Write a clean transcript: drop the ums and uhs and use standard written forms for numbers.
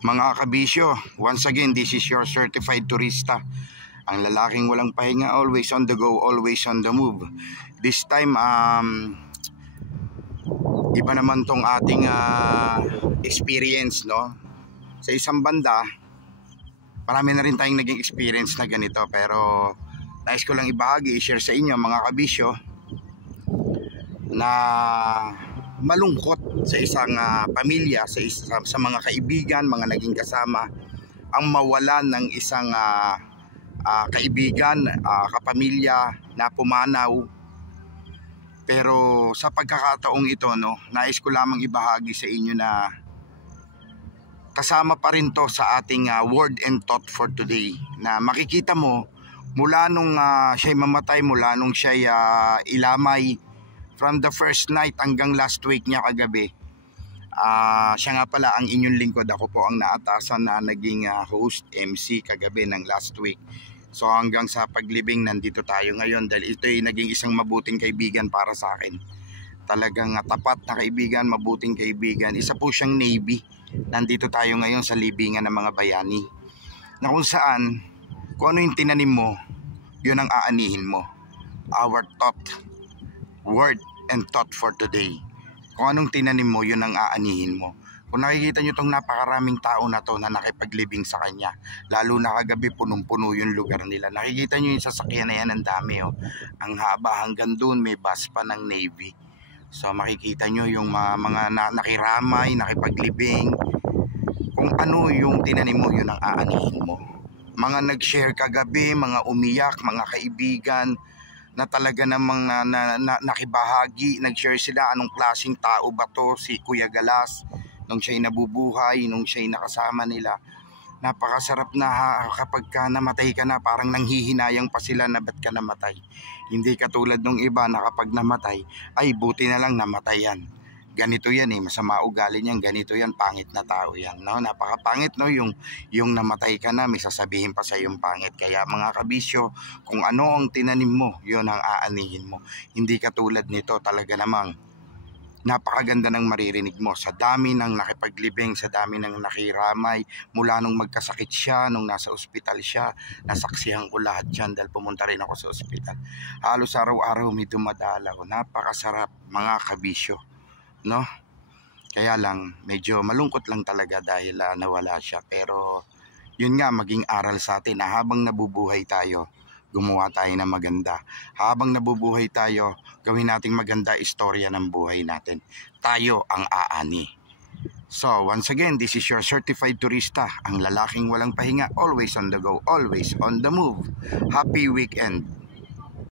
Mga kabisyo, once again, this is your certified turista. Ang lalaking walang pahinga, always on the go, always on the move. This time, iba naman tong ating experience, no? Sa isang banda, marami na rin tayong naging experience na ganito. Pero, nais ko lang ibahagi, i-share sa inyo mga kabisyo, na malungkot sa isang pamilya, sa mga kaibigan, mga naging kasama, ang mawalan ng isang kaibigan, kapamilya na pumanaw. Pero sa pagkakataong ito, no, nais ko lamang ibahagi sa inyo na kasama pa rin to sa ating word and thought for today, na makikita mo mula nung siya'y mamatay, mula nung siya'y ilamay, from the first night hanggang last week niya kagabi. Siya nga pala ang inyong lingkod. Ako po ang naatasan na naging host, MC kagabi ng last week. So hanggang sa paglibing, nandito tayo ngayon dahil ito ay naging isang mabuting kaibigan para sa akin. Talagang tapat na kaibigan, mabuting kaibigan. Isa po siyang Navy. Nandito tayo ngayon sa libingan ng mga bayani, na kung saan, kung ano yung tinanim mo, yun ang aanihin mo. Our thought, word and thought for today. Kung anong tinanim mo, yun ang aanihin mo. Kung nakikita nyo itong napakaraming tao na to na nakipaglibing sa kanya, lalo na kagabi punong-puno yung lugar nila. Nakikita nyo yung sasakyan na yan, ang dami, oh. Ang haba hanggang doon, may bus pa ng Navy. So makikita nyo yung mga nakiramay, nakipaglibing. Kung ano yung tinanim mo, yun ang aanihin mo. Mga nag-share kagabi, mga umiyak, mga kaibigan, na talaga namang nakibahagi, nag-share sila anong klaseng tao ba to si Kuya Galas nung siya'y nabubuhay, nung siya'y nakasama nila. Napakasarap na kapag ka namatay ka na, parang nanghihinayang pa sila na ba't ka namatay. Hindi katulad nung iba na kapag namatay, ay buti na lang namatay yan. Ganito yan masama ugali niyan, ganito yan, pangit na tao yan, no? Napakapangit, no? Yung namatay ka na, may sasabihin pa sa yung pangit. Kaya mga kabisyo, kung ano ang tinanim mo, yun ang aanihin mo. Hindi katulad nito, talaga namang napakaganda ng maririnig mo. Sa dami ng nakipaglibing, sa dami ng nakiramay, mula nung magkasakit siya, nung nasa ospital siya, nasaksihan ko lahat yan dahil pumunta rin ako sa ospital. Halos araw-araw may dumadalaw. Napakasarap mga kabisyo, no? Kaya lang medyo malungkot lang talaga dahil nawala siya. Pero yun nga, maging aral sa atin na habang nabubuhay tayo, gumawa tayo ng maganda. Habang nabubuhay tayo, gawin nating maganda istorya ng buhay natin. Tayo ang aani. So once again, this is your certified turista, ang lalaking walang pahinga, always on the go, always on the move. Happy weekend.